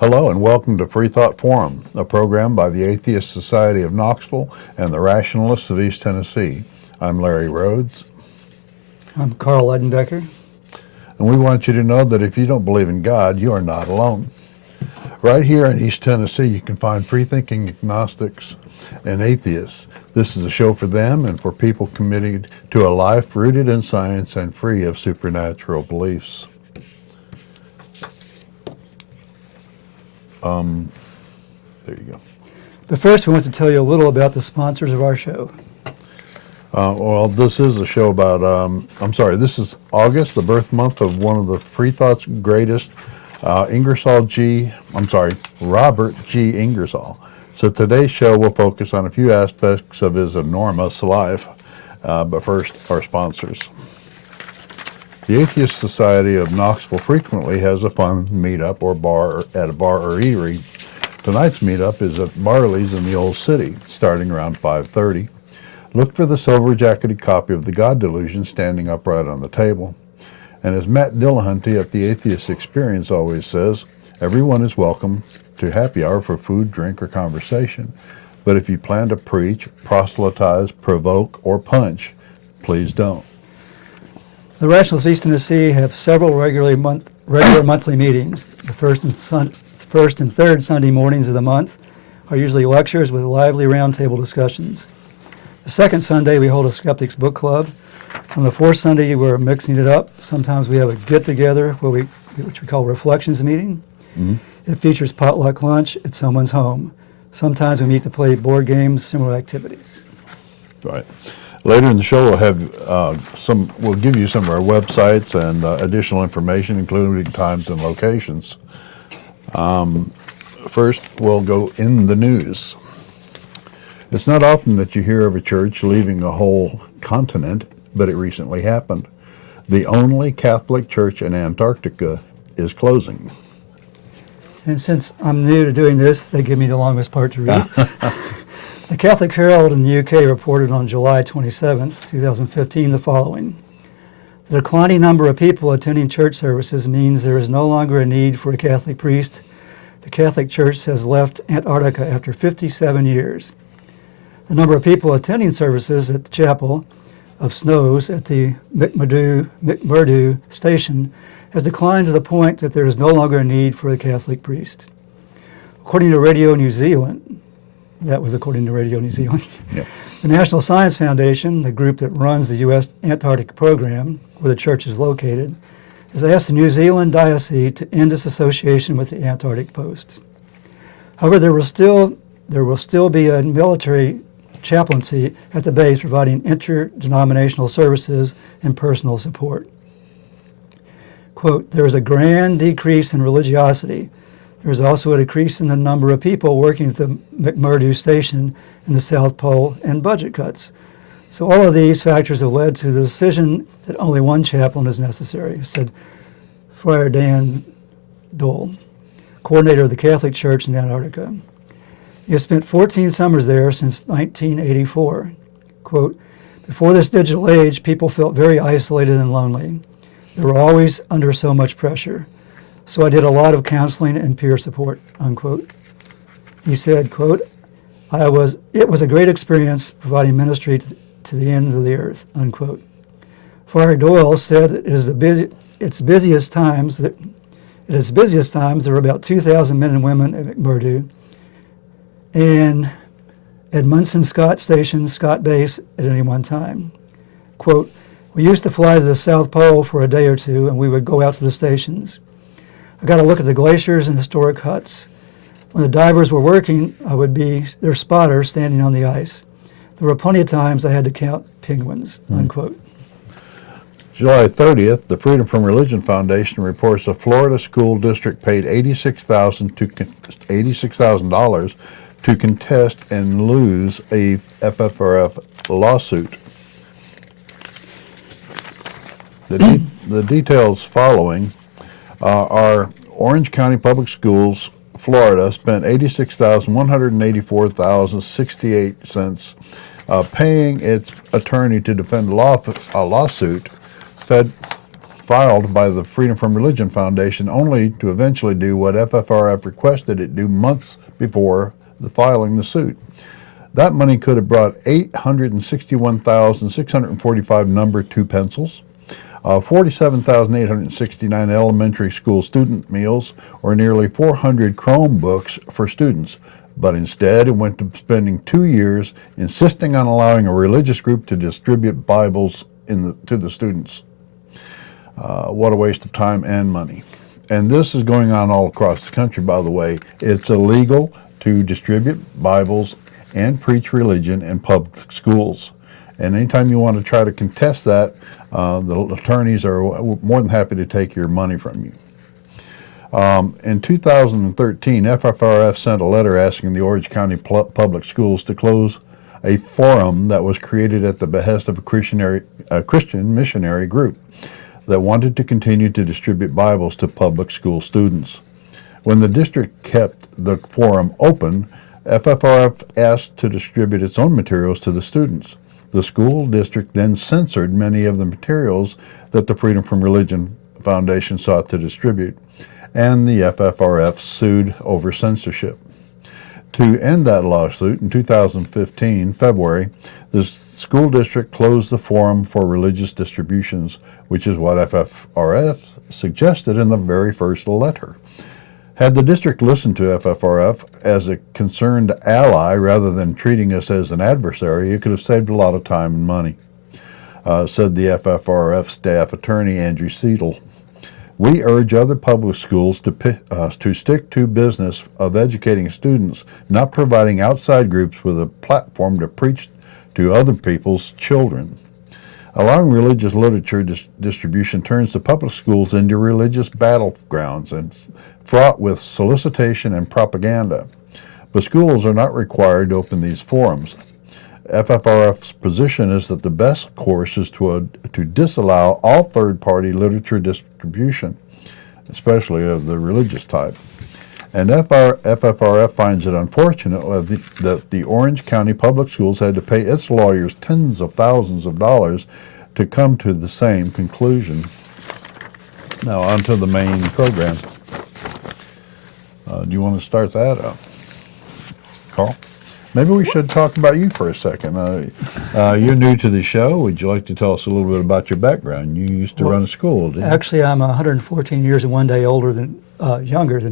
Hello and welcome to Freethought Forum, a program by the Atheist Society of Knoxville and the Rationalists of East Tennessee. I'm Larry Rhodes. I'm Carl Leidenbecker. And we want you to know that if you don't believe in God, you are not alone. Right here in East Tennessee, you can find free-thinking agnostics and atheists. This is a show for them and for people committed to a life rooted in science and free of supernatural beliefs. There you go. But first, we want to tell you a little about the sponsors of our show. This is a show about, this is August, the birth month of one of the Freethought's greatest, Robert G. Ingersoll. So today's show will focus on a few aspects of his enormous life. But first, our sponsors. The Atheist Society of Knoxville frequently has a fun meetup or bar at a bar or eatery. Tonight's meetup is at Barley's in the Old City, starting around 5:30. Look for the silver-jacketed copy of The God Delusion standing upright on the table. And as Matt Dillahunty at the Atheist Experience always says, everyone is welcome to happy hour for food, drink, or conversation. But if you plan to preach, proselytize, provoke, or punch, please don't. The Rationalists of East Tennessee have several regular monthly meetings. The first and third Sunday mornings of the month are usually lectures with lively roundtable discussions. The second Sunday, we hold a Skeptics Book Club. On the fourth Sunday, we're mixing it up. Sometimes we have a get-together, which we call Reflections Meeting. Mm-hmm. It features potluck lunch at someone's home. Sometimes we meet to play board games, similar activities. Right. Later in the show, we'll have we'll give you some of our websites and additional information, including times and locations. First, we'll go in the news. It's not often that you hear of a church leaving a whole continent, but it recently happened. The only Catholic church in Antarctica is closing. And since I'm new to doing this, they give me the longest part to read. The Catholic Herald in the UK reported on July 27, 2015, the following. The declining number of people attending church services means there is no longer a need for a Catholic priest. The Catholic Church has left Antarctica after 57 years. The number of people attending services at the Chapel of Snows at the McMurdo station has declined to the point that there is no longer a need for a Catholic priest. According to Radio New Zealand, that was according to Radio New Zealand, yeah. The National Science Foundation, the group that runs the U.S. Antarctic program, where the church is located, has asked the New Zealand diocese to end its association with the Antarctic Post. However, there will still be a military chaplaincy at the base providing interdenominational services and personal support. Quote, there is a grand decrease in religiosity. There is also a decrease in the number of people working at the McMurdo station in the South Pole and budget cuts. So all of these factors have led to the decision that only one chaplain is necessary, said Friar Dan Dole, coordinator of the Catholic Church in Antarctica. He has spent 14 summers there since 1984. Quote, before this digital age, people felt very isolated and lonely. They were always under so much pressure. So I did a lot of counseling and peer support, unquote. He said, quote, it was a great experience providing ministry to the ends of the earth, unquote. Friar Doyle said it is its busiest times, there were about 2,000 men and women at McMurdo, and at Munson Scott Station, Scott Base, at any one time. Quote, we used to fly to the South Pole for a day or two, and we would go out to the stations. I got to look at the glaciers and historic huts. When the divers were working, I would be their spotter standing on the ice. There were plenty of times I had to count penguins, unquote. July 30th, the Freedom from Religion Foundation reports a Florida school district paid $86,000 to contest and lose a FFRF lawsuit. The details following are Orange County Public Schools, Florida, spent $86,184,068 paying its attorney to defend a lawsuit filed by the Freedom from Religion Foundation, only to eventually do what FFRF requested it do months before filing the suit. That money could have brought 861,645 number 2 pencils, 47,869 elementary school student meals, or nearly 400 Chromebooks for students. But instead, it went to spending 2 years insisting on allowing a religious group to distribute Bibles to the students. What a waste of time and money. And this is going on all across the country, by the way. It's illegal to distribute Bibles and preach religion in public schools. And anytime you want to try to contest that, the attorneys are more than happy to take your money from you. In 2013, FFRF sent a letter asking the Orange County Public Schools to close a forum that was created at the behest of a Christian missionary group that wanted to continue to distribute Bibles to public school students. When the district kept the forum open, FFRF asked to distribute its own materials to the students. The school district then censored many of the materials that the Freedom from Religion Foundation sought to distribute, and the FFRF sued over censorship. To end that lawsuit, in 2015, February, the school district closed the forum for religious distributions, which is what FFRF suggested in the very first letter. Had the district listened to FFRF as a concerned ally rather than treating us as an adversary, it could have saved a lot of time and money, said the FFRF staff attorney, Andrew Seidel. We urge other public schools to stick to business of educating students, not providing outside groups with a platform to preach to other people's children. Allowing religious literature distribution turns the public schools into religious battlegrounds and fraught with solicitation and propaganda. But schools are not required to open these forums. FFRF's position is that the best course is to disallow all third-party literature distribution, especially of the religious type. And FFRF finds it unfortunate that the Orange County Public Schools had to pay its lawyers tens of thousands of dollars to come to the same conclusion. Now, on to the main program. Do you want to start that up, Carl? Maybe we should talk about you for a second. You're new to the show. Would you like to tell us a little bit about your background? You used to run a school, didn't you? Actually, I'm 114 years and 1 day younger than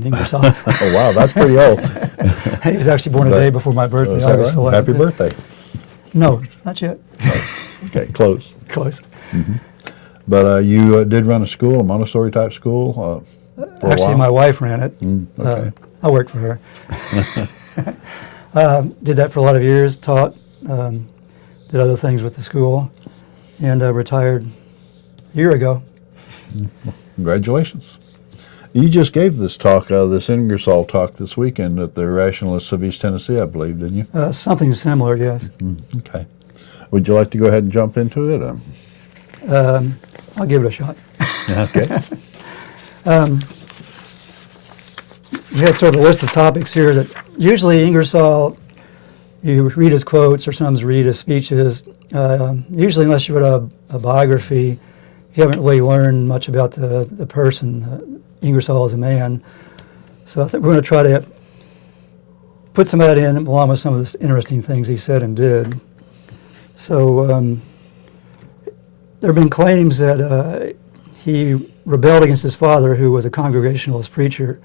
Ingersoll. Oh, wow, that's pretty old. He was actually born a day before my birthday. Is that right? Happy birthday. No, not yet. Okay, close. Close. Mm-hmm. But you did run a school, a Montessori type school? Actually, my wife ran it. Okay. I worked for her. Did that for a lot of years, taught, did other things with the school, and retired a year ago. Congratulations. You just gave this talk, this Ingersoll talk this weekend at the Rationalists of East Tennessee, I believe, didn't you? Something similar, yes. Okay. Would you like to go ahead and jump into it? I'll give it a shot. Okay. We had sort of a list of topics here that usually Ingersoll, you read his quotes or sometimes read his speeches. Usually, unless you read a biography, you haven't really learned much about the person, Ingersoll as a man. So I think we're going to try to put some of that in along with some of the interesting things he said and did. So there have been claims that he rebelled against his father, who was a Congregationalist preacher,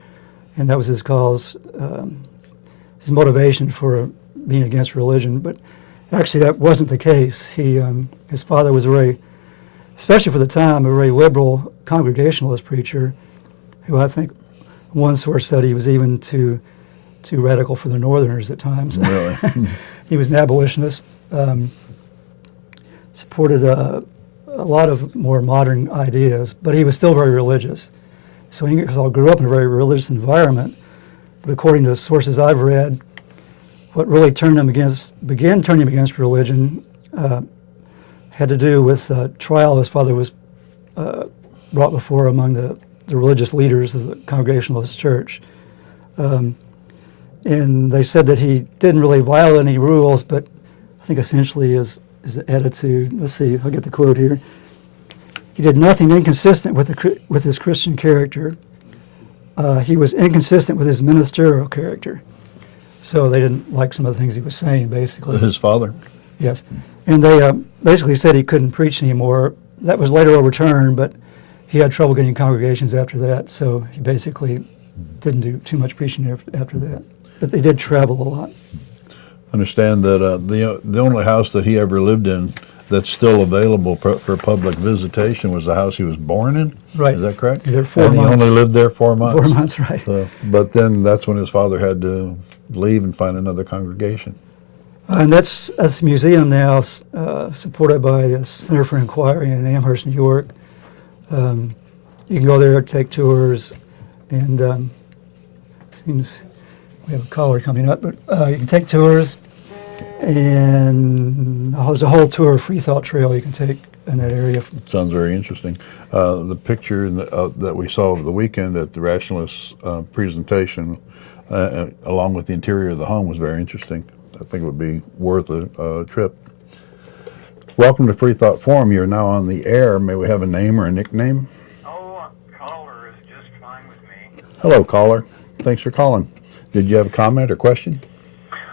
and that was his cause, his motivation for being against religion. But actually, that wasn't the case. His father was especially for the time, a very liberal Congregationalist preacher, who I think one source said he was even too radical for the Northerners at times. Really? He was an abolitionist, supported a lot of more modern ideas, but he was still very religious. So Ingersoll grew up in a very religious environment, but according to sources I've read, what really began turning him against religion had to do with a trial his father was brought before among the religious leaders of the Congregationalist Church. And they said that he didn't really violate any rules, but I think essentially his attitude, let's see, I'll get the quote here. He did nothing inconsistent with his Christian character. He was inconsistent with his ministerial character. So they didn't like some of the things he was saying, basically. His father? Yes. And they basically said he couldn't preach anymore. That was later overturned, but he had trouble getting congregations after that, so he basically didn't do too much preaching after that. But they did travel a lot. Understand that the only house that he ever lived in that's still available for public visitation was the house he was born in? Right. Is that correct? There 4 and months. he only lived there 4 months? 4 months, right. So, but then that's when his father had to leave and find another congregation. And that's a museum now, supported by the Center for Inquiry in Amherst, New York. You can go there, take tours, and seems we have a caller coming up, but you can take tours, and there's a whole tour of Freethought Trail you can take in that area. Sounds very interesting. The picture that we saw over the weekend at the Rationalists presentation, along with the interior of the home, was very interesting. I think it would be worth a trip. Welcome to Freethought Forum. You're now on the air. May we have a name or a nickname? Oh, caller is just fine with me. Hello, caller. Thanks for calling. Did you have a comment or question?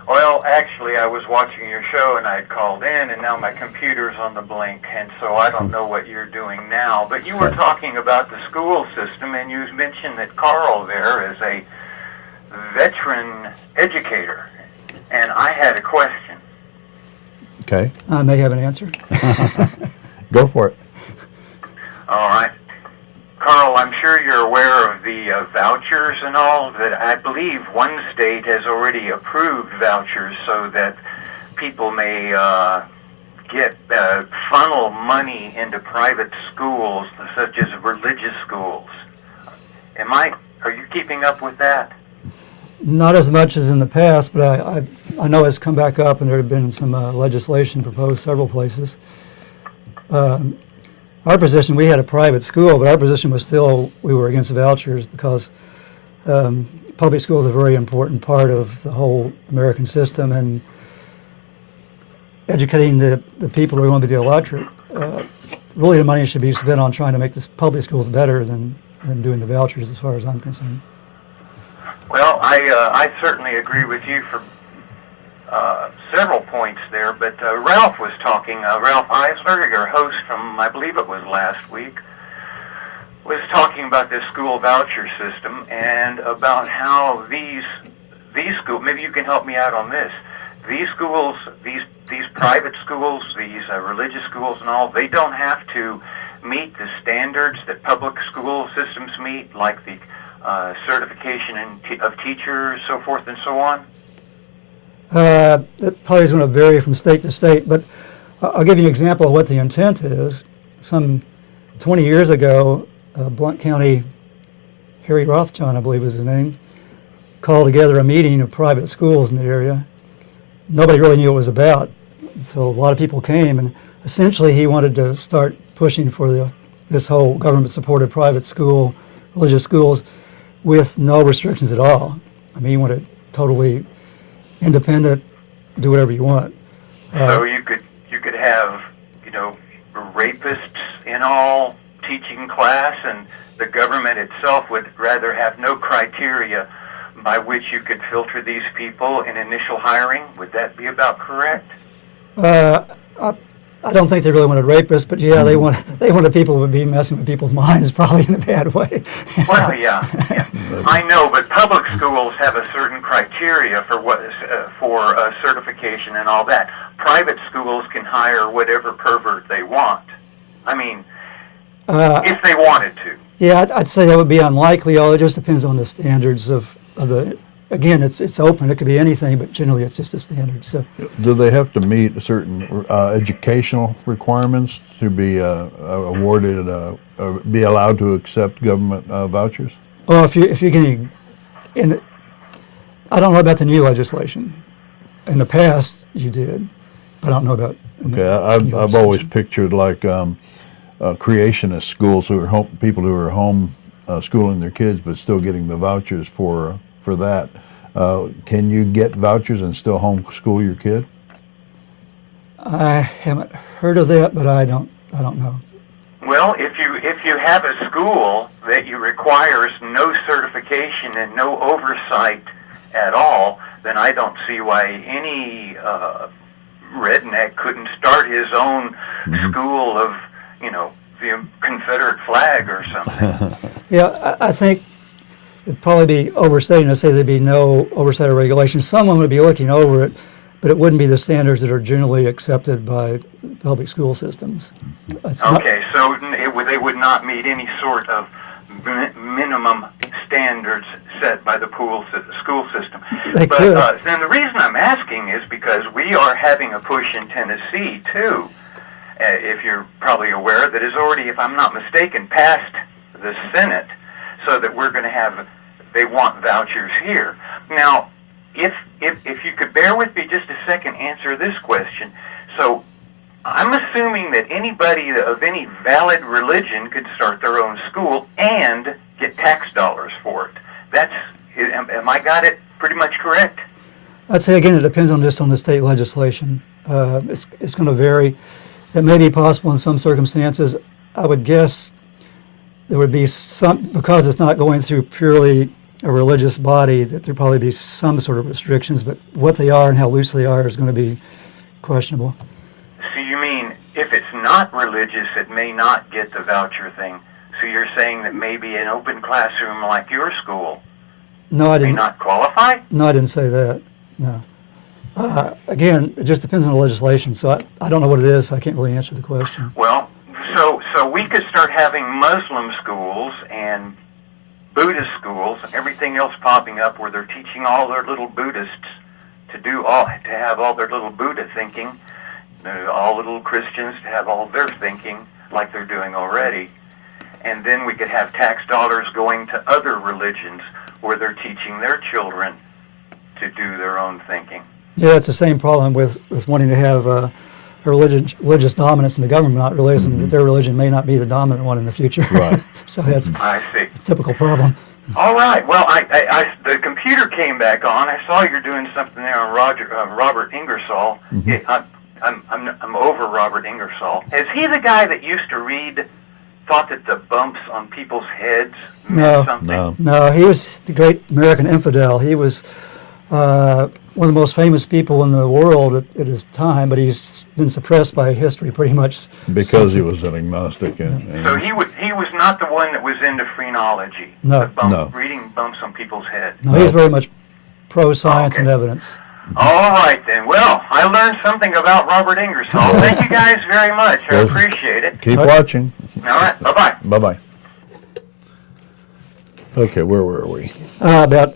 Well, actually, I was watching your show and I'd called in, and now my computer's on the blink, and so I don't know what you're doing now. But you were talking about the school system, and you mentioned that Carl there is a veteran educator, and I had a question. Okay. I may have an answer. Go for it. All right. Carl, I'm sure you're aware of the vouchers and all, that I believe one state has already approved vouchers so that people may funnel money into private schools, such as religious schools. Are you keeping up with that? Not as much as in the past, but I know it's come back up, and there have been some legislation proposed several places. Our position, we had a private school, but our position was still, we were against vouchers because public schools are a very important part of the whole American system, and educating the people who want to be the electorate, really the money should be spent on trying to make the public schools better than doing the vouchers, as far as I'm concerned. Well, I certainly agree with you for several points there, but Ralph was talking, Ralph Eisler, your host from, I believe it was last week, was talking about this school voucher system and about how these schools, maybe you can help me out on this, these schools, these private schools, these religious schools and all, they don't have to meet the standards that public school systems meet, like the certification of teachers, so forth and so on? That probably is going to vary from state to state, but I'll give you an example of what the intent is. Some 20 years ago, Blount County, Harry Rothschild, I believe was his name, called together a meeting of private schools in the area. Nobody really knew what it was about, so a lot of people came, and essentially he wanted to start pushing for this whole government-supported private school, religious schools, with no restrictions at all. I mean, he wanted totally independent, do whatever you want. So you could have, rapists in all teaching class, and the government itself would rather have no criteria by which you could filter these people in initial hiring. Would that be about correct? I don't think they really wanted rapists, but yeah, they wanted people who would be messing with people's minds, probably in a bad way. Well, yeah. I know, but public schools have a certain criteria for certification and all that. Private schools can hire whatever pervert they want. I mean, if they wanted to. Yeah, I'd say that would be unlikely. It just depends on the standards of the. Again, it's open. It could be anything, but generally it's just a standard. So, do they have to meet certain educational requirements to be awarded, be allowed to accept government vouchers? Well, if you're getting I don't know about the new legislation. In the past, you did, but I don't know about. Okay, I've always pictured like creationist schools people who are home schooling their kids, but still getting the vouchers for that. Can you get vouchers and still homeschool your kid? I haven't heard of that, but I don't know. Well, if you have a school that you requires no certification and no oversight at all, then I don't see why any redneck couldn't start his own school of, the Confederate flag or something. Yeah, I think it'd probably be overstating to say there'd be no oversight or regulation. Someone would be looking over it, but it wouldn't be the standards that are generally accepted by public school systems. Okay, so they would not meet any sort of minimum standards set by the school system. They could. Then the reason I'm asking is because we are having a push in Tennessee, too, if you're probably aware, that is already, if I'm not mistaken, passed the Senate, so that we're going to they want vouchers here. Now, if you could bear with me just a second, answer this question. So I'm assuming that anybody of any valid religion could start their own school and get tax dollars for it. Am I got it pretty much correct? I'd say, again, it depends on the state legislation. It's going to vary. It may be possible in some circumstances. I would guess there would be some, because it's not going through purely a religious body, that there'd probably be some sort of restrictions, but what they are and how loose they are is going to be questionable. So you mean if it's not religious, it may not get the voucher thing? So you're saying that maybe an open classroom like your school No, I may didn't. not qualify? No, I didn't say that. No. Again, it just depends on the legislation, so I don't know what it is, so I can't really answer the question. Well, so we could start having Muslim schools and Buddhist schools and everything else popping up where they're teaching all their little Buddhists to have all their little Buddha thinking, all little Christians to have all their thinking like they're doing already. And then we could have tax dollars going to other religions where they're teaching their children to do their own thinking. Yeah, it's the same problem with wanting to have a religious dominance in the government, not realizing that their religion may not be the dominant one in the future. Right. So that's I see. a typical problem. All right. Well, the computer came back on. I saw you're doing something there on Robert Ingersoll. Yeah, I'm over Robert Ingersoll. Is he the guy that used to thought that the bumps on people's heads meant something? No, he was the great American infidel. He was one of the most famous people in the world at his time, but he's been suppressed by history pretty much. Because he was an agnostic. So he was not the one that was into phrenology. No. No. Reading bumps on people's heads. No, he was very much pro-science and evidence. All right, then. Well, I learned something about Robert Ingersoll. Thank you guys very much. I appreciate it. Keep watching. All right. Bye-bye. Bye-bye. Okay, where were we? About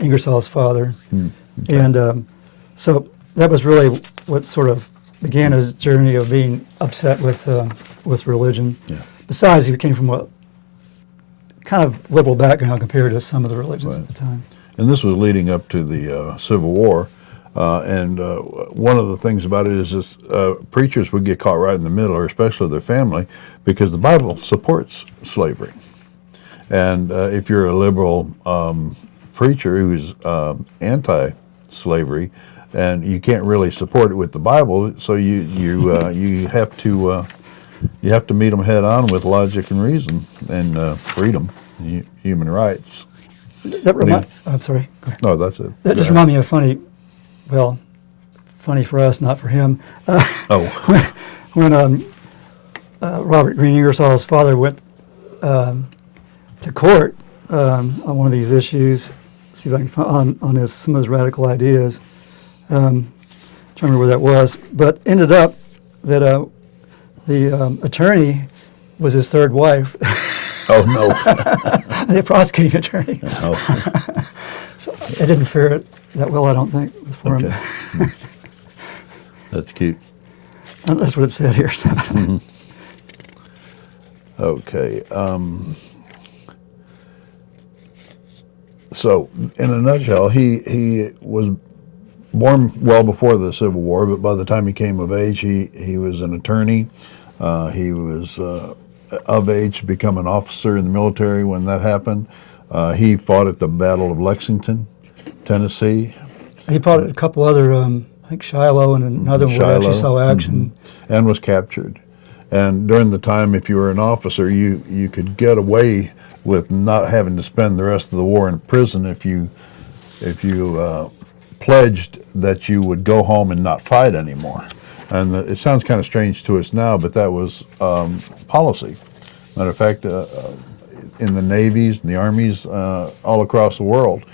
Ingersoll's father. Okay. And so that was really what sort of began his journey of being upset with religion. Yeah. Besides, he came from a kind of liberal background compared to some of the religions at the time. And this was leading up to the Civil War. And one of the things about it is this, preachers would get caught right in the middle, or especially their family, because the Bible supports slavery. And if you're a liberal preacher who's anti-slavery, and you can't really support it with the Bible, so you have to meet them head on with logic and reason and freedom, human rights. I'm sorry. Go ahead. No, that's it. That just reminded me of funny for us, not for him. When Robert Green Ingersoll's father went to court on one of these issues, see if I can find on some of his radical ideas. Trying to remember where that was, but ended up that the attorney was his third wife. Oh no! The prosecuting attorney. Oh. So it didn't fare that well, I don't think, for him. Okay. That's cute. That's what it said here. So. Mm-hmm. Okay. So, in a nutshell, he was born well before the Civil War, but by the time he came of age, he was an attorney. He was of age to become an officer in the military when that happened. He fought at the Battle of Lexington, Tennessee. He fought at a couple other, I think Shiloh and another one where I actually saw action. And was captured. And during the time, if you were an officer, you could get away with not having to spend the rest of the war in prison if you pledged that you would go home and not fight anymore. And it sounds kind of strange to us now, but that was policy. Matter of fact, in the navies and the armies all across the world,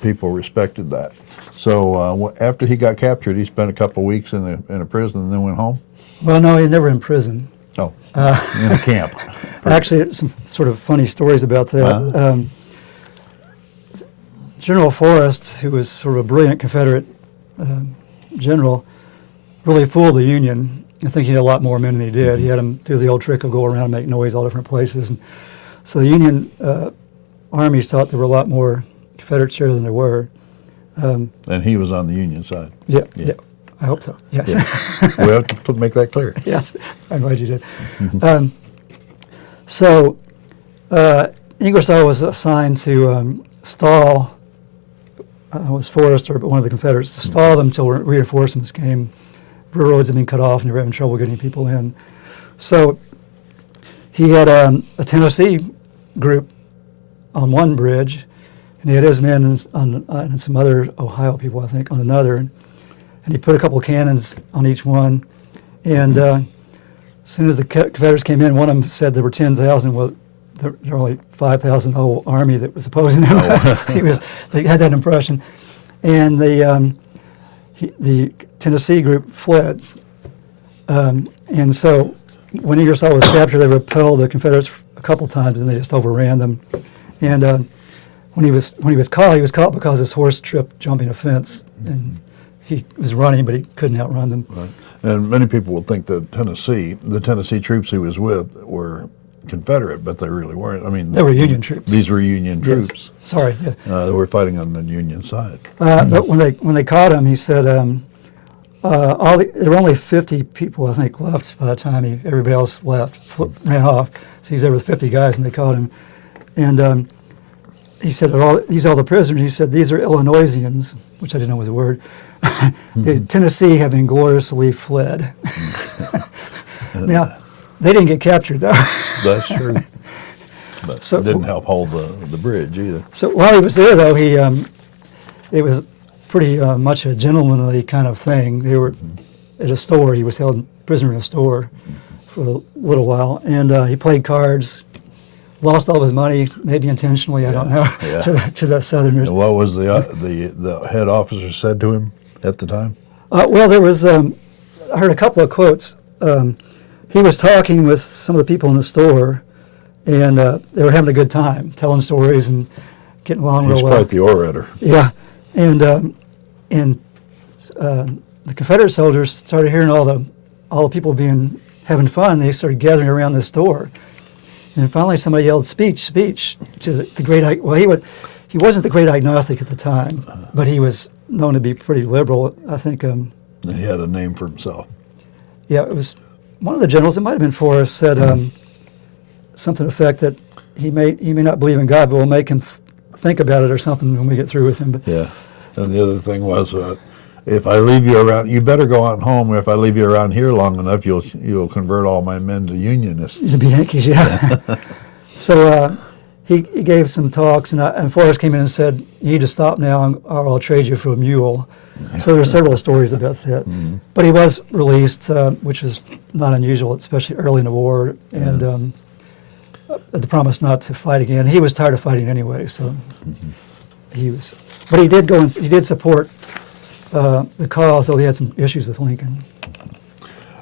people respected that. So after he got captured, he spent a couple of weeks in a prison and then went home. Well, no, he was never in prison. Oh, in a camp. Actually, some sort of funny stories about that. General Forrest, who was sort of a brilliant Confederate general, really fooled the Union. I think he had a lot more men than he did. He had them do the old trick of go around and make noise all different places. And so the Union armies thought there were a lot more Confederates there than there were. And he was on the Union side. Yeah. I hope so. Yes. Yeah. We have to make that clear. Yes, I'm glad you did. So Ingersoll was assigned to stall, was Forrest or one of the Confederates, to stall them until reinforcements came. Railroads had been cut off and they were having trouble getting people in. So he had a Tennessee group on one bridge, and he had his men and some other Ohio people, I think, on another. And he put a couple of cannons on each one. And as soon as the Confederates came in, one of them said there were 10,000. Well, there were only 5,000, the whole army that was opposing him. They had that impression. And the Tennessee group fled. And so when Ingersoll was captured, they repelled the Confederates a couple times, and they just overran them. And when he was caught because his horse tripped jumping a fence. And he was running, but he couldn't outrun them. Right. And many people will think that the Tennessee troops he was with were Confederate, but they really weren't. I mean, they were Union troops. These were Union troops. Yes. Sorry. Yes. They were fighting on the Union side. But when they caught him, he said there were only 50 people, I think, left by the time everybody else left, ran off. So he's there with 50 guys, and they caught him. And he said, these are all the prisoners. He said, these are Illinoisians, which I didn't know was a word. The Tennessee have ingloriously fled. Now, they didn't get captured, though. That's true. But it didn't help hold the bridge either. So while he was there, though, it was pretty much a gentlemanly kind of thing. They were at a store. He was held prisoner in a store for a little while, and he played cards. Lost all of his money, maybe intentionally, I don't know, to the Southerners. And what was the head officer said to him at the time? Well, there was, I heard a couple of quotes. He was talking with some of the people in the store, and they were having a good time, telling stories and getting along real well. He was quite the orator. Yeah, and the Confederate soldiers started hearing all the people having fun. They started gathering around the store. And finally, somebody yelled, "Speech, speech!" to the great. Well, he wasn't the great agnostic at the time, but he was known to be pretty liberal. I think. And he had a name for himself. Yeah, it was one of the generals. It might have been Forrest said something to the effect that he may not believe in God, but we'll make him think about it or something when we get through with him. But, yeah, and the other thing was, if I leave you around, you better go out home. Or if I leave you around here long enough, you'll convert all my men to Unionists. To be Yankees, yeah. So he gave some talks, and Forrest came in and said, "You need to stop now, or I'll trade you for a mule." So there are several stories about that. Mm-hmm. But he was released, which was not unusual, especially early in the war, and the promise not to fight again. He was tired of fighting anyway, so he was. But he did go and he did support the cause, though he had some issues with Lincoln.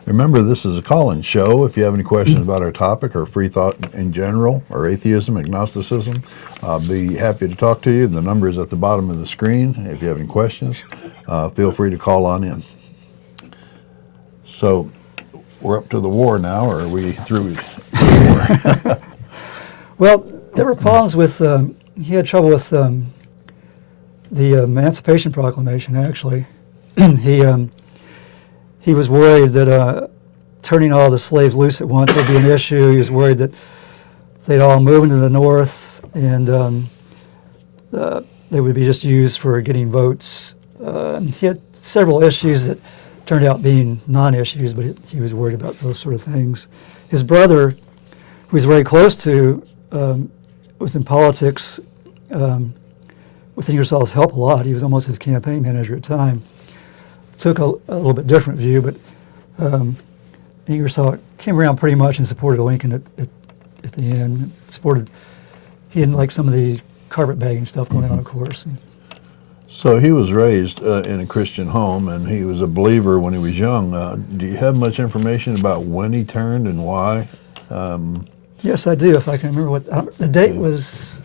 Remember, this is a call-in show. If you have any questions about our topic or free thought in general, or atheism, agnosticism, I'll be happy to talk to you. The number is at the bottom of the screen. If you have any questions, feel free to call on in. So, we're up to the war now, or are we through the war? Well, there were problems with, he had trouble with the Emancipation Proclamation, actually. He was worried that turning all the slaves loose at once would be an issue. He was worried that they'd all move into the North and they would be just used for getting votes. He had several issues that turned out being non-issues, but he was worried about those sort of things. His brother, who he's very close to, was in politics with Ingersoll's help a lot. He was almost his campaign manager at the time. Took a little bit different view, but Ingersoll came around pretty much and supported Lincoln at the end. He didn't like some of the carpetbagging stuff going on, of course. So he was raised in a Christian home, and he was a believer when he was young. Do you have much information about when he turned and why? Yes, I do, if I can remember what the date was.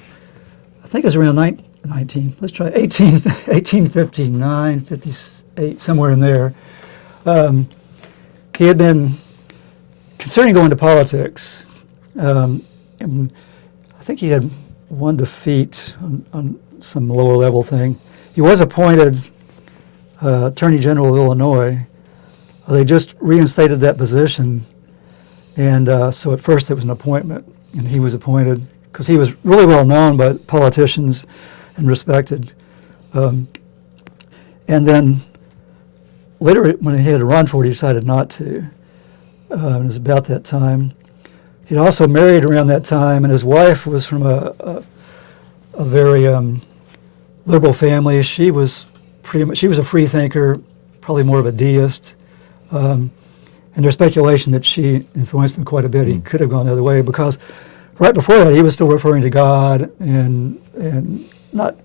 I think it was around 1859, 58, somewhere in there. He had been considering going to politics. And I think he had one defeat on some lower level thing. He was appointed Attorney General of Illinois. They just reinstated that position, and so at first it was an appointment, and he was appointed because he was really well known by politicians and respected. And then later, when he had to run for it, he decided not to. It was about that time. He'd also married around that time, and his wife was from a very liberal family. She was a free thinker, probably more of a deist. And there's speculation that she influenced him quite a bit. He could have gone the other way because right before that he was still referring to God and not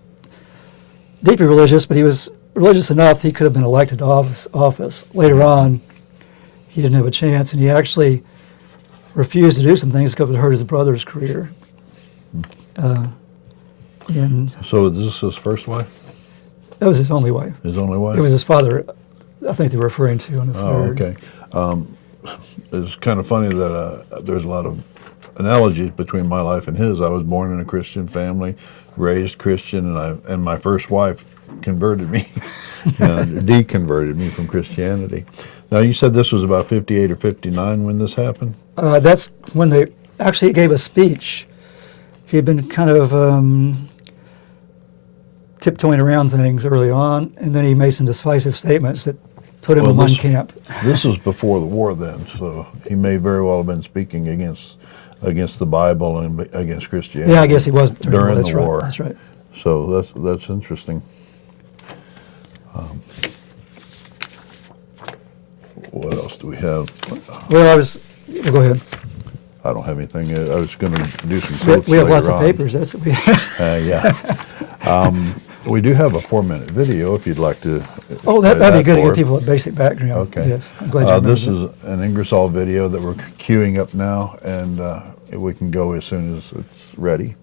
deeply religious, but he was religious enough he could have been elected to office. Later on, he didn't have a chance, and he actually refused to do some things because it hurt his brother's career. And So is this his first wife? that was his only wife. His only wife? It was his father, I think they were referring to on the third. Oh, okay. It's kind of funny that there's a lot of analogies between my life and his. I was born in a Christian family, raised Christian, and my first wife converted me, deconverted me from Christianity. Now, you said this was about 58 or 59 when this happened? That's when they actually gave a speech. He had been kind of tiptoeing around things early on, and then he made some decisive statements that put him in one camp. This was before the war then, so he may very well have been speaking against the Bible and against Christianity. Yeah, I guess he was during the war. Right, that's right. So that's interesting. What else do we have? Well, go ahead. I don't have anything. I was going to do some quotes We have lots later of on. papers. That's what we have. Yeah. We do have a 4-minute video if you'd like to. Oh, that'd be good to forward. give people a basic background. Okay. Yes, I'm glad you remembered This is an Ingersoll video that we're queuing up now, and we can go as soon as it's ready.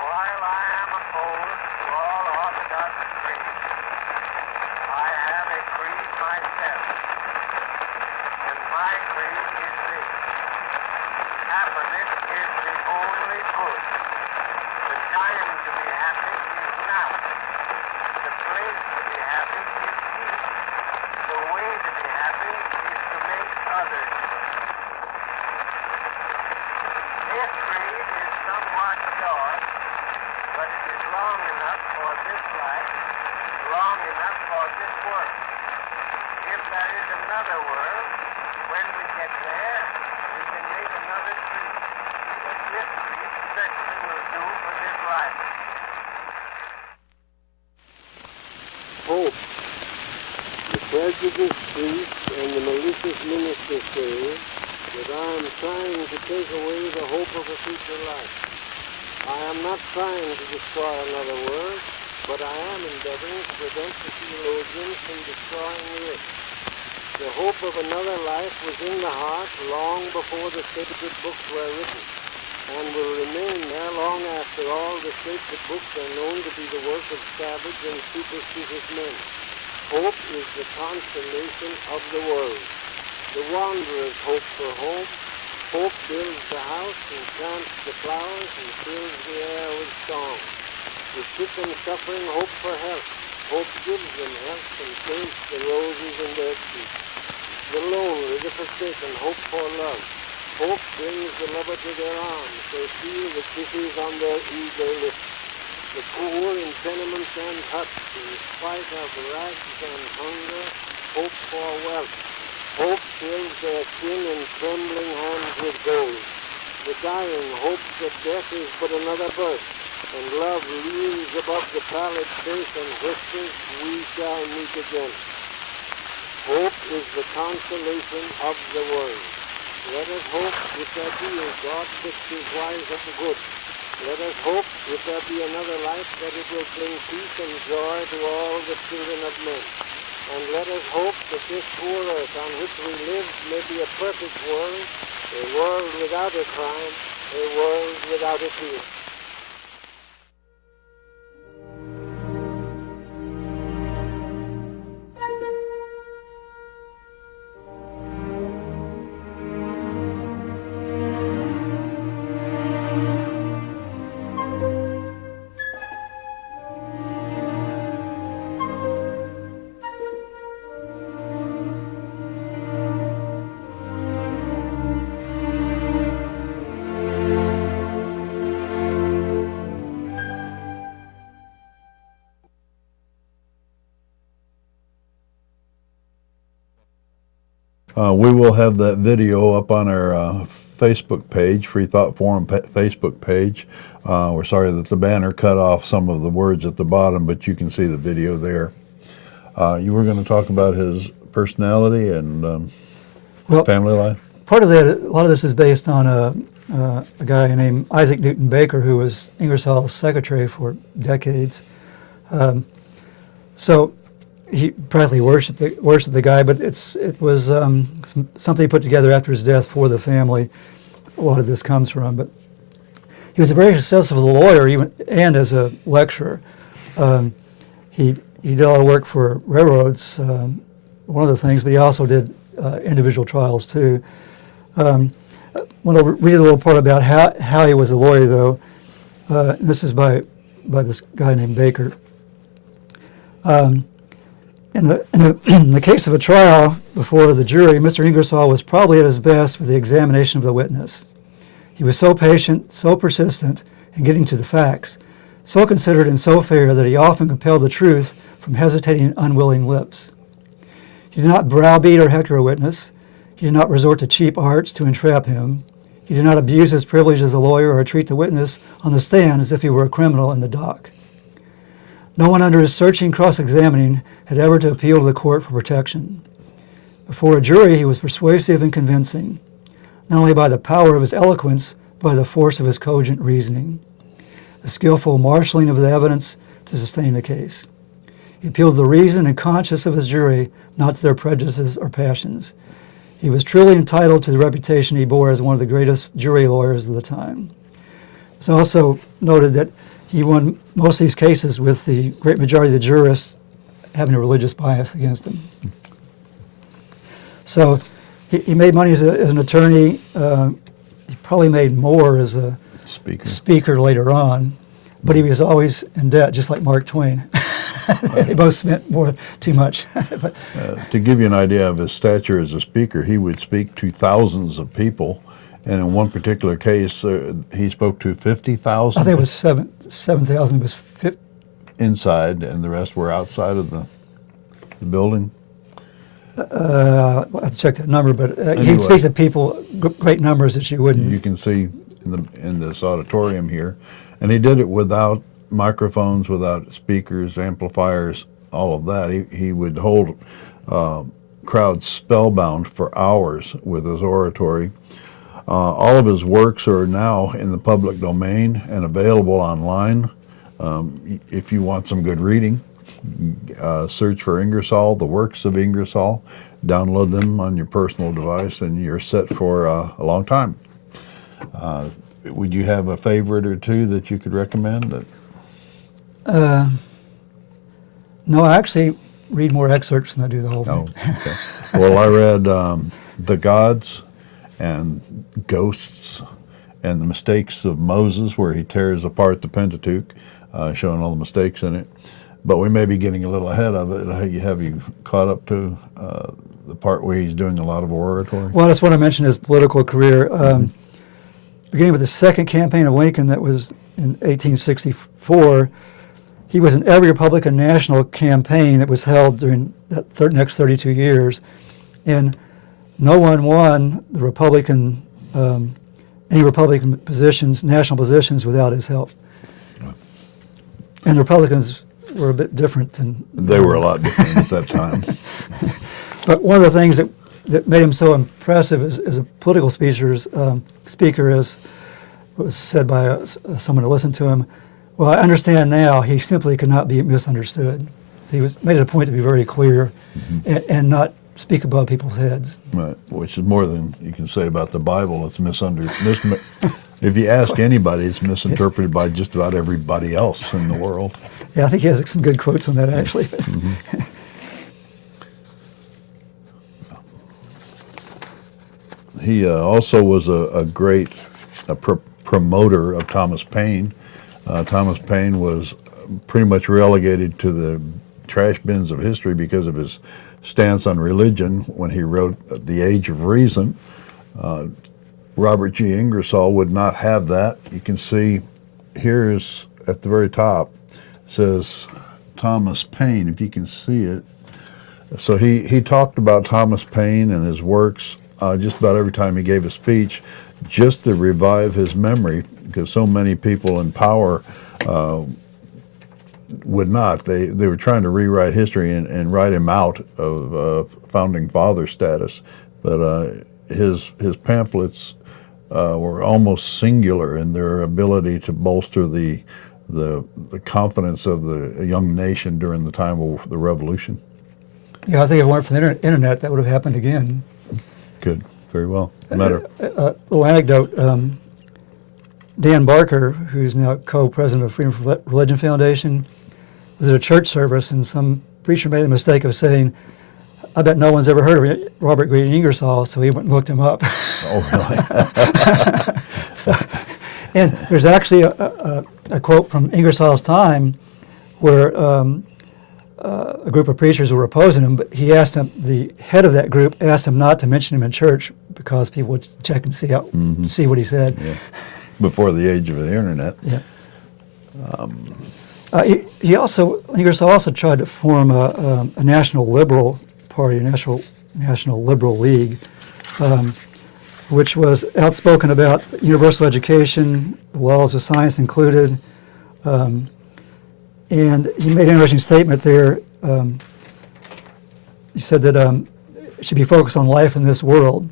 While I am opposed to all Orthodox creeds, I have a creed myself, and my creed is this: happiness is the only good. The time to be happy is now. The place to be happy is here. The way to be happy is to make others good. This creed is somewhat short, but it is long enough for this life, long enough for this world. If there is another world, when we get there, we can make another creed. But this creed certainly will do for this life. Hope. The prejudiced priests and the malicious ministers say that I am trying to take away the hope of a future life. I am not trying to destroy another world, but I am endeavoring to prevent the theologians from destroying it. The hope of another life was in the heart long before the sacred books were written, and will remain there long after all the sacred books are known to be the work of savage and superstitious men. Hope is the consolation of the world. The wanderers hope for home. Hope builds the house and plants the flowers and fills the air with song. The sick and suffering hope for health. Hope gives them health and paints the roses in their cheeks. The lonely, the forsaken hope for love. Hope brings the lover to their arms. They feel the kisses on their eager lips. The poor in tenements and huts, in spite of rags and hunger, hope for wealth. Hope fills their thin and trembling hands with gold. The dying hope that death is but another birth, and love leans above the pallid face and whispers, we shall meet again. Hope is the consolation of the world. Let us hope if there be a God which is wise and good. Let us hope if there be another life that it will bring peace and joy to all the children of men. And let us hope that this poor earth on which we live may be a perfect world, a world without a crime, a world without a fear. We will have that video up on our Facebook page, Freethought Forum Facebook page. We're sorry that the banner cut off some of the words at the bottom, but you can see the video there. You were going to talk about his personality and family life? Part of that, a lot of this is based on a guy named Isaac Newton Baker, who was Ingersoll's secretary for decades. So he practically worshipped the guy, but it was something he put together after his death for the family. A lot of this comes from, but he was a very successful lawyer, even and as a lecturer. He did a lot of work for railroads, one of the things, but he also did individual trials too. I want to read a little part about how he was a lawyer, though. This is by this guy named Baker. In the case of a trial before the jury, Mr. Ingersoll was probably at his best with the examination of the witness. He was so patient, so persistent in getting to the facts, so considerate and so fair that he often compelled the truth from hesitating, unwilling lips. He did not browbeat or hector a witness. He did not resort to cheap arts to entrap him. He did not abuse his privilege as a lawyer or treat the witness on the stand as if he were a criminal in the dock. No one under his searching cross-examining had ever to appeal to the court for protection. Before a jury, he was persuasive and convincing, not only by the power of his eloquence, but by the force of his cogent reasoning, the skillful marshaling of the evidence to sustain the case. He appealed to the reason and conscience of his jury, not to their prejudices or passions. He was truly entitled to the reputation he bore as one of the greatest jury lawyers of the time. It's also noted that he won most of these cases with the great majority of the jurists having a religious bias against him. So he made money as an attorney. He probably made more as a speaker later on, but he was always in debt, just like Mark Twain. They both spent too much. But, to give you an idea of his stature as a speaker, he would speak to thousands of people. And in one particular case, he spoke to 50,000. I think it was 7,000. It was inside, and the rest were outside of the building. I'll have to check that number, but anyway, he'd speak to people, great numbers that you wouldn't. You can see in this auditorium here, and he did it without microphones, without speakers, amplifiers, all of that. He would hold crowd spellbound for hours with his oratory. All of his works are now in the public domain and available online. If you want some good reading, search for Ingersoll, the works of Ingersoll, download them on your personal device, and you're set for a long time. Would you have a favorite or two that you could recommend? No, I actually read more excerpts than I do the whole thing. Oh, okay. Well, I read The Gods and Ghosts and the Mistakes of Moses, where he tears apart the Pentateuch, showing all the mistakes in it. But we may be getting a little ahead of it. Have you caught up to the part where he's doing a lot of oratory? Well, that's what I mentioned, his political career. Beginning with the second campaign of Lincoln, that was in 1864, he was in every Republican national campaign that was held during that next 32 years. And no one won the any Republican positions, national positions, without his help. And the Republicans were a bit different than... They were a lot different at that time. But one of the things that made him so impressive as a political speaker is, was said by someone who listened to him, well, I understand now he simply could not be misunderstood. He made it a point to be very clear and not speak above people's heads. Right, which is more than you can say about the Bible. It's misunderstood. If you ask anybody, it's misinterpreted by just about everybody else in the world. Yeah, I think he has some good quotes on that, actually. He also was a great promoter of Thomas Paine. Thomas Paine was pretty much relegated to the trash bins of history because of his stance on religion when he wrote The Age of Reason. Robert G. Ingersoll would not have that. You can see here is at the very top says Thomas Paine, if you can see it. So he talked about Thomas Paine and his works just about every time he gave a speech, just to revive his memory, because so many people in power would not. They were trying to rewrite history and write him out of founding father status. But his pamphlets were almost singular in their ability to bolster the confidence of the young nation during the time of the Revolution. Yeah, I think if it weren't for the internet, that would have happened again. Good, very well. Little anecdote. Dan Barker, who's now co-president of Freedom for Religion Foundation, was at a church service, and some preacher made the mistake of saying, I bet no one's ever heard of Robert G. Ingersoll, so he went and looked him up. Oh, really? And there's actually a quote from Ingersoll's time where a group of preachers were opposing him, but he asked them, the head of that group asked him not to mention him in church because people would check and see what he said. Yeah. Before the age of the internet. Yeah. Ingersoll also tried to form a national liberal party, a national liberal league, which was outspoken about universal education, the laws of science included, and he made an interesting statement there. He said that it should be focused on life in this world.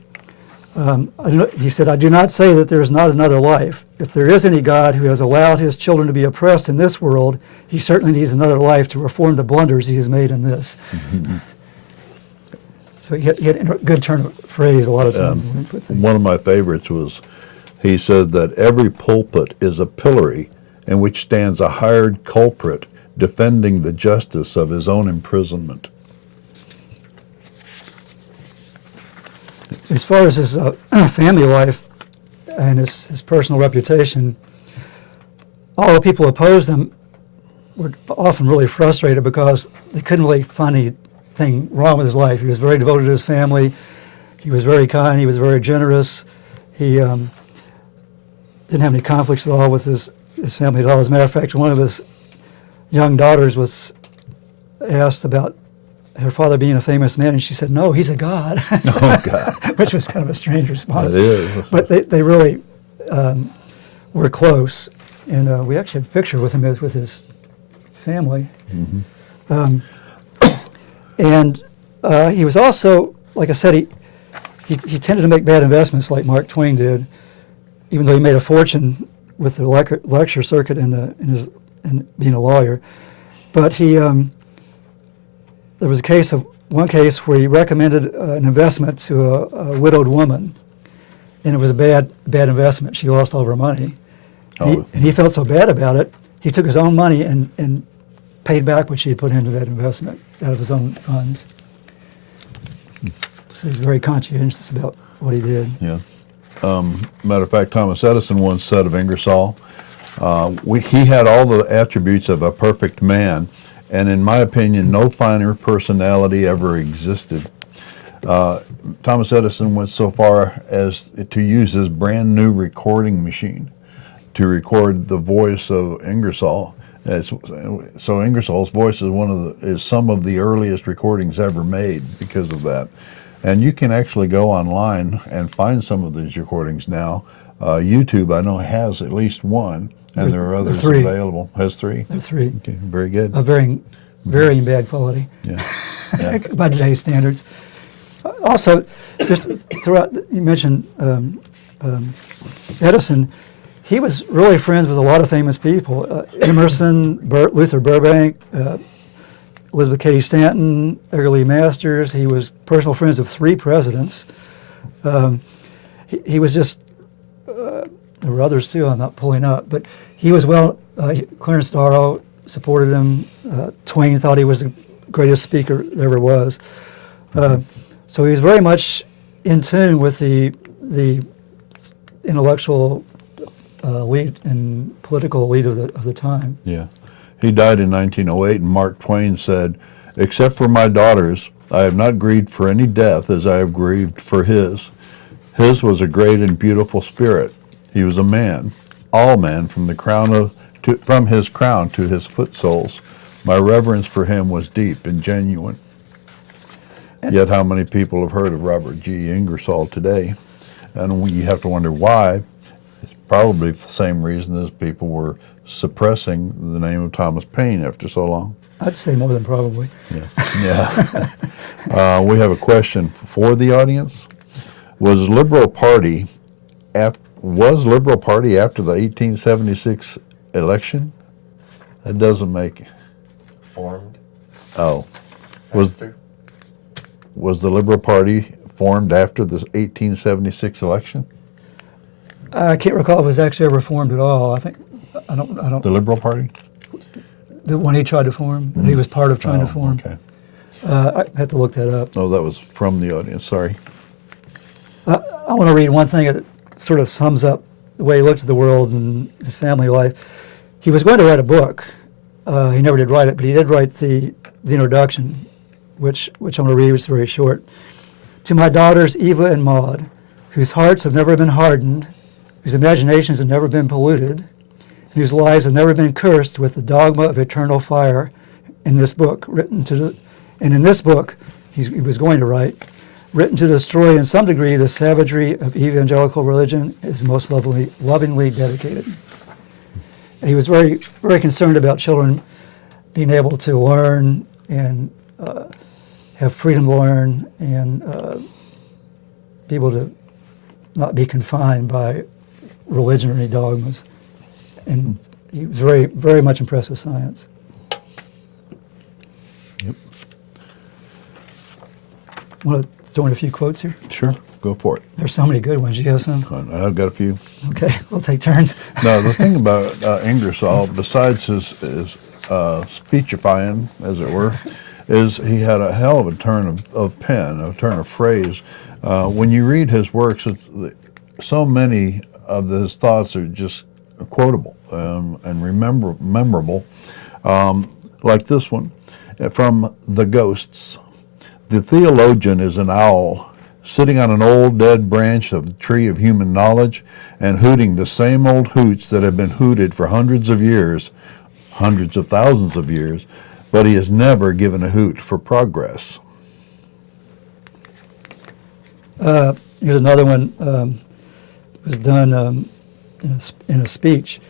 He said, I do not say that there is not another life. If there is any God who has allowed his children to be oppressed in this world, he certainly needs another life to reform the blunders he has made in this. So he had a good turn of phrase a lot of times. One of my favorites was, he said that every pulpit is a pillory in which stands a hired culprit defending the justice of his own imprisonment. As far as his family life and his personal reputation, all the people opposed him were often really frustrated because they couldn't really find anything wrong with his life. He was very devoted to his family. He was very kind. He was very generous. He didn't have any conflicts at all with his family at all. As a matter of fact, one of his young daughters was asked about her father being a famous man, and she said, no, he's a god. Oh, God. Which was kind of a strange response. It is. But they really were close, and we actually have a picture with him with his family. And He was also, like I said, he tended to make bad investments like Mark Twain did, even though he made a fortune with the lecture circuit and being a lawyer. But there was one case where he recommended an investment to a widowed woman, and it was a bad investment. She lost all of her money. And he felt so bad about it, he took his own money and paid back what she had put into that investment out of his own funds. So he's very conscientious about what he did. Yeah. Matter of fact, Thomas Edison once said of Ingersoll, he had all the attributes of a perfect man, and in my opinion, no finer personality ever existed. Thomas Edison went so far as to use his brand new recording machine to record the voice of Ingersoll. So Ingersoll's voice is some of the earliest recordings ever made because of that. And you can actually go online and find some of these recordings now. YouTube, I know, has at least one, and there are others available. Has three? There are three. Okay, very good. Of very bad quality. Yeah. By today's standards. Also, just throughout, you mentioned Edison. He was really friends with a lot of famous people. Emerson, Luther Burbank, Elizabeth Cady Stanton, Edgar Lee Masters. He was personal friends of 3 presidents. He was just, there were others too I'm not pulling up, but he was Clarence Darrow supported him. Twain thought he was the greatest speaker there ever was. So he was very much in tune with the intellectual elite and political elite of the time. Yeah. He died in 1908, and Mark Twain said, "Except for my daughters, I have not grieved for any death as I have grieved for his. His was a great and beautiful spirit. He was a man, all man, from his crown to his foot soles. My reverence for him was deep and genuine." Yet how many people have heard of Robert G. Ingersoll today? And you have to wonder why. It's probably the same reason as people were suppressing the name of Thomas Paine after so long. I'd say more than probably. Yeah. We have a question for the audience. Was Liberal Party after the 1876 election? That doesn't make Formed. Oh. Was the Liberal Party formed after the 1876 election? I can't recall if it was actually ever formed at all. I don't. The Liberal Party? The one he tried to form, that he was part of trying to form. Okay. I have to look that up. No, that was from the audience. Sorry. I want to read one thing that sort of sums up the way he looked at the world and his family life. He was going to write a book. He never did write it, but he did write the introduction, which I'm going to read. It's very short. To my daughters, Eva and Maud, whose hearts have never been hardened, whose imaginations have never been polluted, whose lives have never been cursed with the dogma of eternal fire, in this book, in this book, he was going to write, written to destroy in some degree the savagery of evangelical religion, is most lovingly dedicated. And he was very, very concerned about children being able to learn and have freedom to learn and be able to not be confined by religion or any dogmas. And he was very, very much impressed with science. Yep. Want to throw in a few quotes here? Sure. Go for it. There's so many good ones. You have some? I've got a few. Okay, we'll take turns. No, the thing about Ingersoll, besides his speechifying, as it were, is he had a hell of a turn of pen, a turn of phrase. When you read his works, so many of his thoughts are just quotable and memorable, like this one from The Ghosts. The theologian is an owl sitting on an old dead branch of the tree of human knowledge and hooting the same old hoots that have been hooted for hundreds of years, hundreds of thousands of years, but he has never given a hoot for progress. Here's another one. Was done in a speech.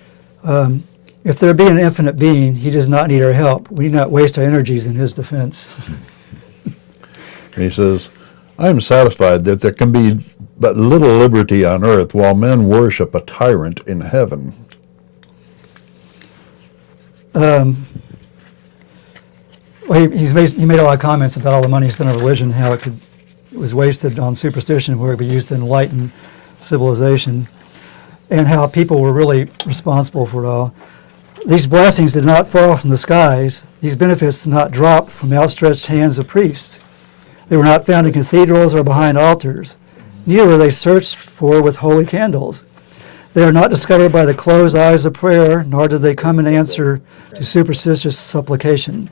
If there be an infinite being, he does not need our help. We do not waste our energies in his defense. And he says, I am satisfied that there can be but little liberty on earth while men worship a tyrant in heaven. Well, he made a lot of comments about all the money spent on religion, how it was wasted on superstition where it could be used to enlighten civilization, and how people were really responsible for it all. These blessings did not fall from the skies. These benefits did not drop from outstretched hands of priests. They were not found in cathedrals or behind altars. Neither were they searched for with holy candles. They are not discovered by the closed eyes of prayer, nor did they come in answer to superstitious supplication.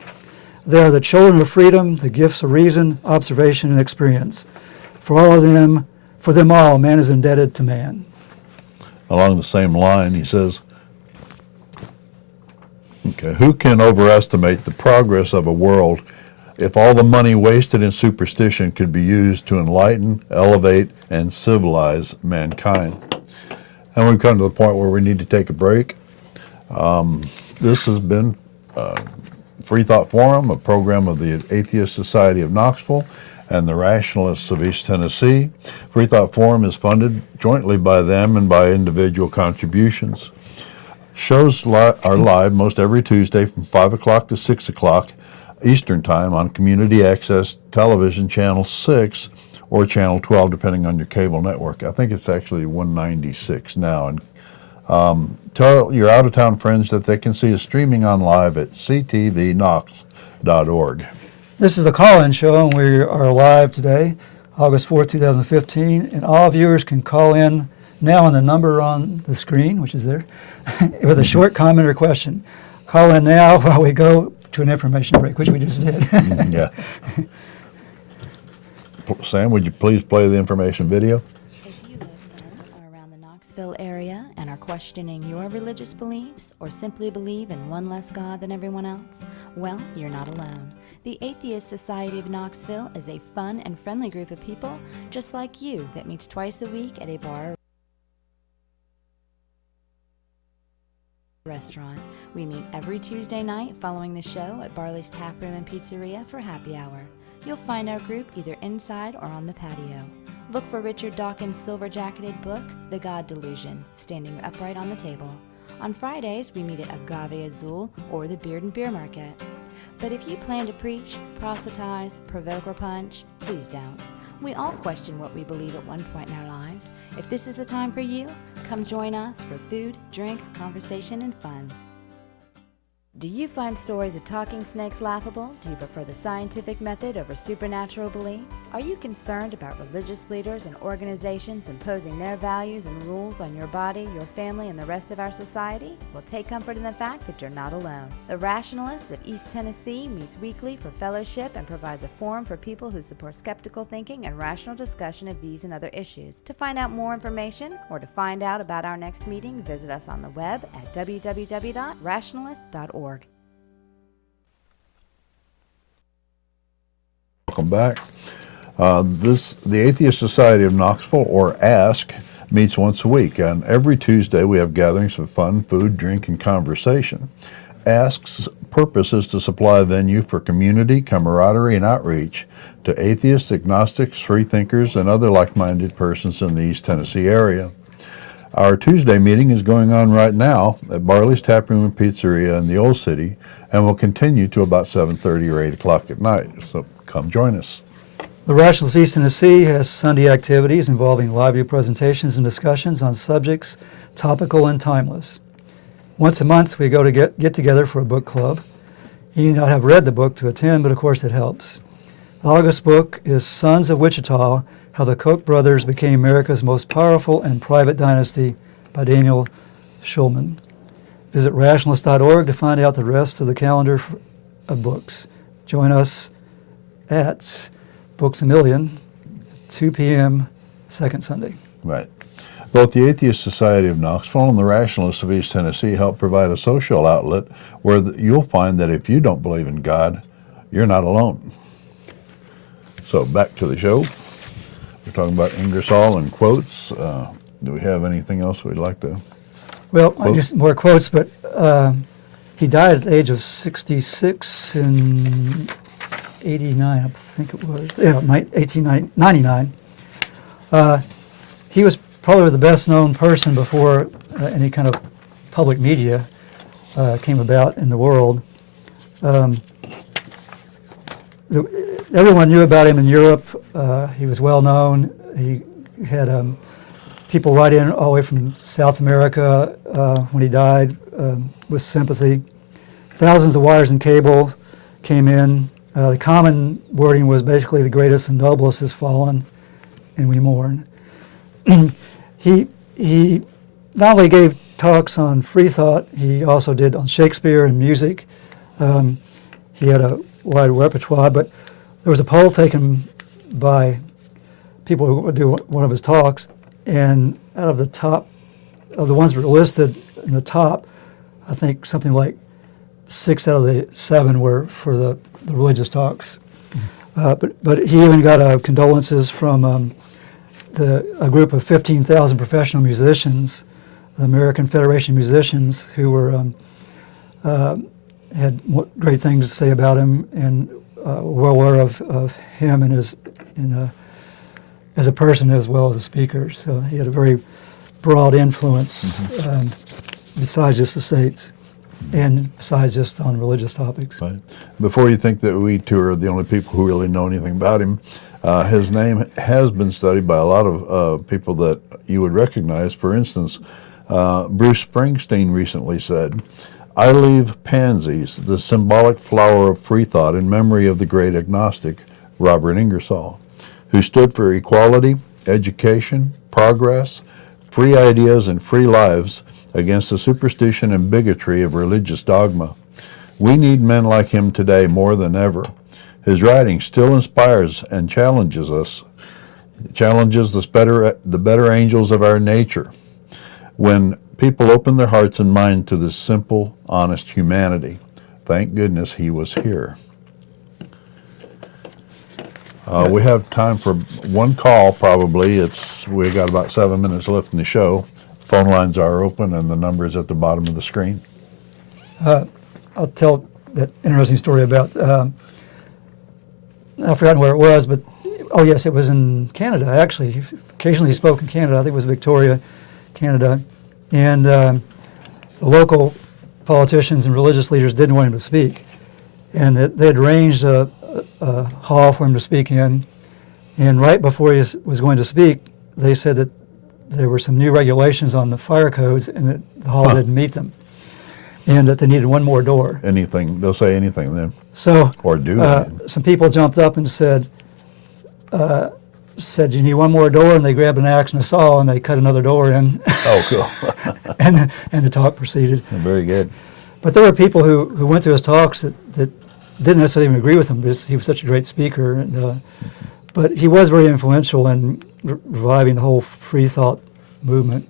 They are the children of freedom, the gifts of reason, observation, and experience. For them all, man is indebted to man. Along the same line, he says, who can overestimate the progress of a world if all the money wasted in superstition could be used to enlighten, elevate, and civilize mankind? And we've come to the point where we need to take a break. This has been Freethought Forum, a program of the Atheist Society of Knoxville and the Rationalists of East Tennessee. Freethought Forum is funded jointly by them and by individual contributions. Shows are live most every Tuesday from 5 o'clock to 6 o'clock Eastern Time on Community Access Television Channel 6 or Channel 12, depending on your cable network. I think it's actually 196 now. And tell your out-of-town friends that they can see us streaming on live at ctvknox.org. This is the call-in show, and we are live today, August 4th, 2015, and all viewers can call in now on the number on the screen, which is there, with a short comment or question. Call in now while we go to an information break, which we just did. Yeah. Sam, would you please play the information video? If you live in or around the Knoxville area and are questioning your religious beliefs or simply believe in one less God than everyone else, well, you're not alone. The Atheist Society of Knoxville is a fun and friendly group of people just like you that meets twice a week at a bar or restaurant. We meet every Tuesday night following the show at Barley's Tap Room and Pizzeria for happy hour. You'll find our group either inside or on the patio. Look for Richard Dawkins' silver-jacketed book, The God Delusion, standing upright on the table. On Fridays, we meet at Agave Azul or the Beard and Beer Market. But if you plan to preach, proselytize, provoke, or punch, please don't. We all question what we believe at one point in our lives. If this is the time for you, come join us for food, drink, conversation, and fun. Do you find stories of talking snakes laughable? Do you prefer the scientific method over supernatural beliefs? Are you concerned about religious leaders and organizations imposing their values and rules on your body, your family, and the rest of our society? Well, take comfort in the fact that you're not alone. The Rationalists of East Tennessee meets weekly for fellowship and provides a forum for people who support skeptical thinking and rational discussion of these and other issues. To find out more information or to find out about our next meeting, visit us on the web at www.rationalist.org. Welcome back. The Atheist Society of Knoxville, or ASK, meets once a week, and every Tuesday we have gatherings for fun, food, drink, and conversation. ASK's purpose is to supply a venue for community, camaraderie, and outreach to atheists, agnostics, freethinkers, and other like-minded persons in the East Tennessee area. Our Tuesday meeting is going on right now at Barley's Tap Room and Pizzeria in the Old City, and will continue to about 7:30 or 8 o'clock at night. So come join us. The Rationalists of East Tennessee has Sunday activities involving lively presentations and discussions on subjects topical and timeless. Once a month, we go to get together for a book club. You need not have read the book to attend, but of course it helps. The August book is Sons of Wichita, How the Koch Brothers Became America's Most Powerful and Private Dynasty by Daniel Schulman. Visit rationalist.org to find out the rest of the calendar of books. Join us at Books A Million, 2 p.m., second Sunday. Right. Both the Atheist Society of Knoxville and the Rationalists of East Tennessee help provide a social outlet where you'll find that if you don't believe in God, you're not alone. So back to the show. We're talking about Ingersoll and quotes. Do we have anything else we'd like to Well, quote? just more quotes, but he died at the age of 66 in 1889, I think it was. Yeah, 1899. He was probably the best known person before any kind of public media came about in the world. Everyone knew about him in Europe. He was well known. He had people write in all the way from South America when he died with sympathy. Thousands of wires and cables came in. The common wording was basically the greatest and noblest has fallen, and we mourn. He not only gave talks on free thought, he also did on Shakespeare and music. He had a wide repertoire, but there was a poll taken by people who would do one of his talks, and out of the top, of the ones that were listed in the top, I think something like 6 out of the 7 were for the religious talks. But he even got condolences from a group of 15,000 professional musicians, the American Federation of Musicians, who were had great things to say about him and were aware of him and his as a person as well as a speaker. So he had a very broad influence besides just the states and besides just on religious topics. Right. Before you think that we two are the only people who really know anything about him, his name has been studied by a lot of people that you would recognize. For instance, Bruce Springsteen recently said, "I leave pansies, the symbolic flower of free thought, in memory of the great agnostic, Robert Ingersoll, who stood for equality, education, progress, free ideas, and free lives against the superstition and bigotry of religious dogma. We need men like him today more than ever. His writing still inspires and challenges us, challenges the better angels of our nature. When people open their hearts and minds to this simple, honest humanity, thank goodness he was here." We have time for one call, probably. We got about 7 minutes left in the show. Phone lines are open, and the number is at the bottom of the screen. I'll tell that interesting story about, I've forgotten where it was, but, oh yes, it was in Canada, actually. He occasionally spoke in Canada. I think it was Victoria, Canada. And the local politicians and religious leaders didn't want him to speak. And they had arranged a hall for him to speak in. And right before he was going to speak, they said that there were some new regulations on the fire codes and that the hall didn't meet them. And that they needed one more door. Anything, they'll say anything then. So Or do. Some people jumped up and said, "You need one more door," and they grabbed an axe and a saw and they cut another door in. Oh, cool. and the talk proceeded. Very good. But there were people who went to his talks that didn't necessarily even agree with him because he was such a great speaker. And, but he was very influential in reviving the whole free thought movement.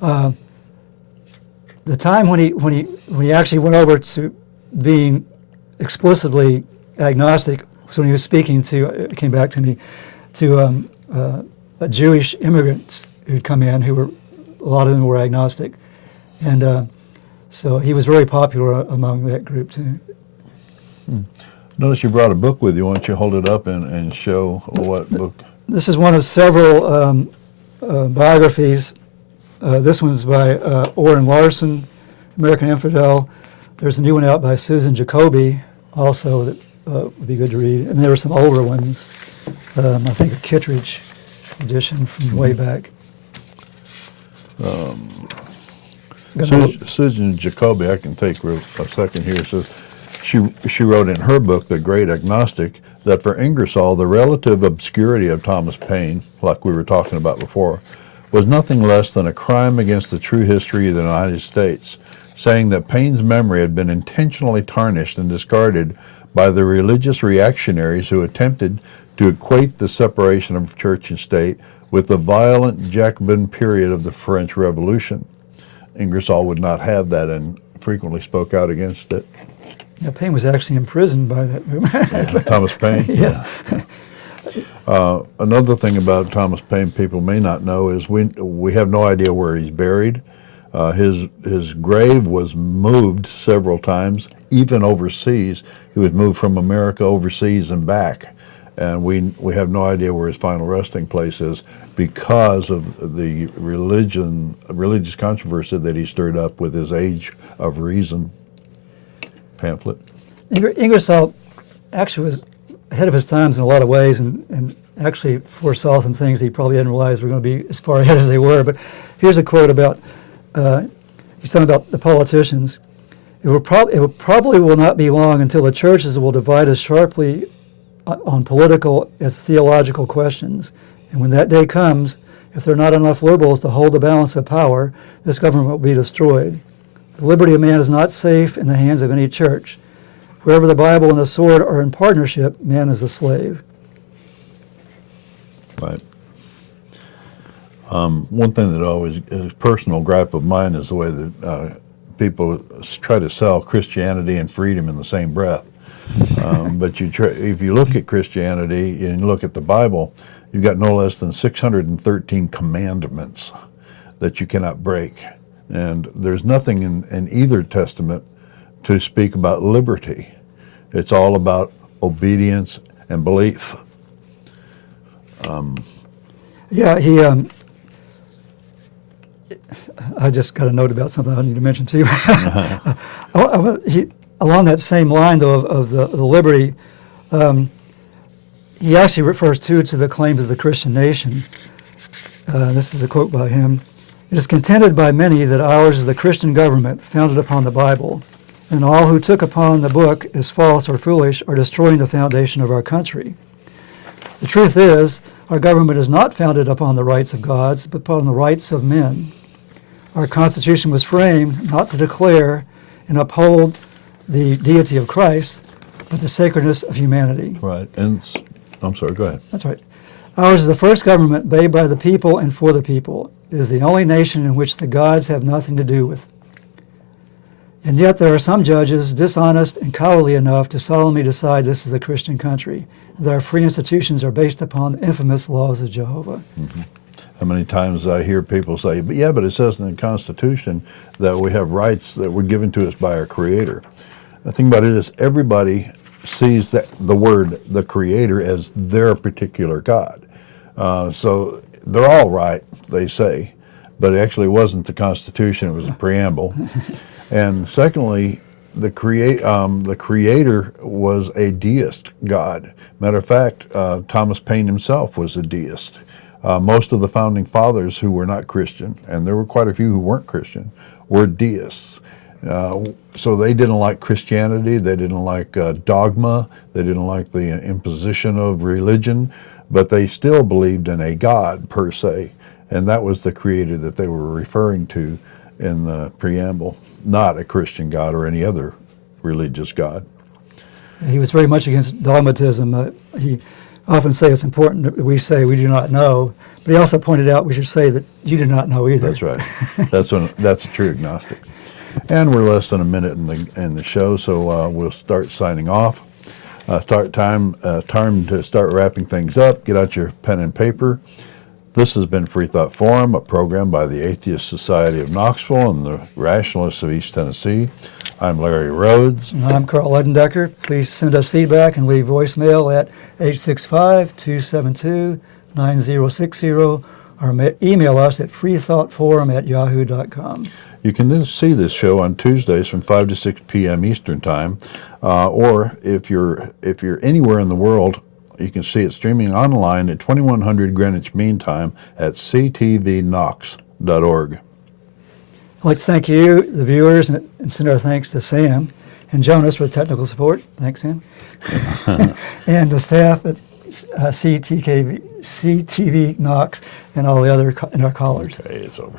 The time when he actually went over to being explicitly agnostic was when he was speaking to, it came back to me, to Jewish immigrants who'd come in, a lot of them were agnostic. And so he was very popular among that group too. Notice you brought a book with you. Why don't you hold it up and show what book? This is one of several biographies. This one's by Orrin Larson, American Infidel. There's a new one out by Susan Jacoby also that would be good to read. And there are some older ones. I think a Kittredge edition from way back. Susan Jacoby, I can take a second here, says she wrote in her book, The Great Agnostic, that for Ingersoll, the relative obscurity of Thomas Paine, like we were talking about before, was nothing less than a crime against the true history of the United States, saying that Paine's memory had been intentionally tarnished and discarded by the religious reactionaries who attempted to equate the separation of church and state with the violent Jacobin period of the French Revolution. Ingersoll would not have that and frequently spoke out against it. Yeah, Paine was actually imprisoned by that movement. Yeah, Thomas Paine? Yeah. Another thing about Thomas Paine people may not know is we have no idea where he's buried. His grave was moved several times, even overseas. He was moved from America overseas and back, and we have no idea where his final resting place is because of the religious controversy that he stirred up with his Age of Reason pamphlet. Ingersoll actually was ahead of his times in a lot of ways, and actually foresaw some things he probably didn't realize were going to be as far ahead as they were. But here's a quote about, he's talking about the politicians. It probably will not be long until the churches will divide as sharply on political as theological questions. And when that day comes, if there are not enough liberals to hold the balance of power, this government will be destroyed. The liberty of man is not safe in the hands of any church. Wherever the Bible and the sword are in partnership, man is a slave. Right. One thing that always is a personal gripe of mine is the way that people try to sell Christianity and freedom in the same breath. But if you look at Christianity and you look at the Bible, you've got no less than 613 commandments that you cannot break. And there's nothing in either testament to speak about liberty. It's all about obedience and belief. I just got a note about something I need to mention too. Along that same line, though, of the liberty, he actually refers to the claims of the Christian nation. This is a quote by him. It is contended by many that ours is the Christian government founded upon the Bible, and all who took upon the book as false or foolish are destroying the foundation of our country. The truth is, our government is not founded upon the rights of gods, but upon the rights of men. Our Constitution was framed not to declare and uphold the deity of Christ, but the sacredness of humanity. Right. And I'm sorry, go ahead. That's right. Ours is the first government made by the people and for the people. It is the only nation in which the gods have nothing to do with. And yet there are some judges dishonest and cowardly enough to solemnly decide this is a Christian country, that our free institutions are based upon the infamous laws of Jehovah. Mm-hmm. How many times I hear people say, but it says in the Constitution that we have rights that were given to us by our Creator. The thing about it is everybody sees the word, the Creator, as their particular God. So they're all right, they say, but it actually wasn't the Constitution, it was a preamble. And secondly, the Creator was a deist God. Matter of fact, Thomas Paine himself was a deist. Most of the founding fathers who were not Christian, and there were quite a few who weren't Christian, were deists. So they didn't like Christianity, they didn't like dogma, they didn't like the imposition of religion, but they still believed in a God per se, and that was the Creator that they were referring to in the preamble, not a Christian God or any other religious God. He was very much against dogmatism. He often say it's important that we say we do not know, but he also pointed out we should say that you do not know either. That's right. That's a true agnostic. And we're less than a minute in the show, so we'll start signing off. Time to start wrapping things up. Get out your pen and paper. This has been Freethought Forum, a program by the Atheist Society of Knoxville and the Rationalists of East Tennessee. I'm Larry Rhodes. And I'm Carl Edendecker. Please send us feedback and leave voicemail at 865-272-9060 or email us at freethoughtforum@yahoo.com. You can then see this show on Tuesdays from 5 to 6 p.m. Eastern Time, or if you're anywhere in the world, you can see it streaming online at 2100 Greenwich Mean Time at ctvknox.org. I'd like to thank you, the viewers, and send our thanks to Sam and Jonas for the technical support. Thanks, Sam. And the staff at CTV Knox and all the other and our callers. Okay, it's over.